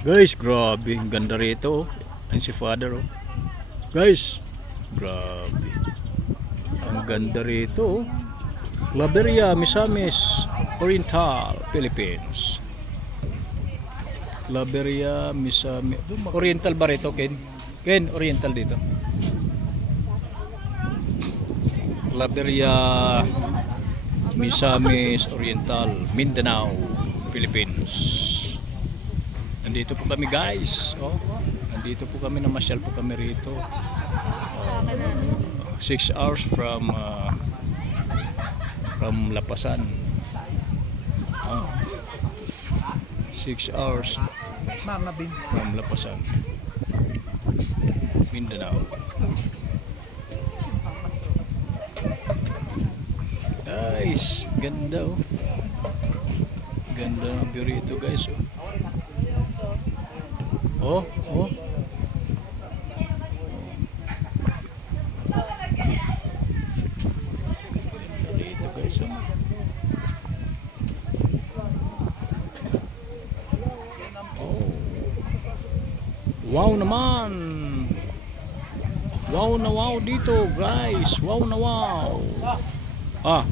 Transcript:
Guys, grabe, ang ganda rito. Ang si Father, oh. Guys, grabe. Ang ganda rito, oh. Claveria, Misamis, Oriental, Philippines. Claveria, Misamis. Oriental ba rito, Ken? Ken, Oriental dito. Claveria, Misamis, Oriental, Mindanao, Philippines. Nandito po kami, guys. Oh, nandito po kami, namasyal po kami rito. 6 hours from Lapasan. 6 hours from Lapasan, Mindanao. Guys, ganda, oh. Ganda ng view rito, guys, oh. Oh, oh. Dito, guys, oh. Oh. Wow naman. Wow na wow dito, guys. Wow na wow. Ah.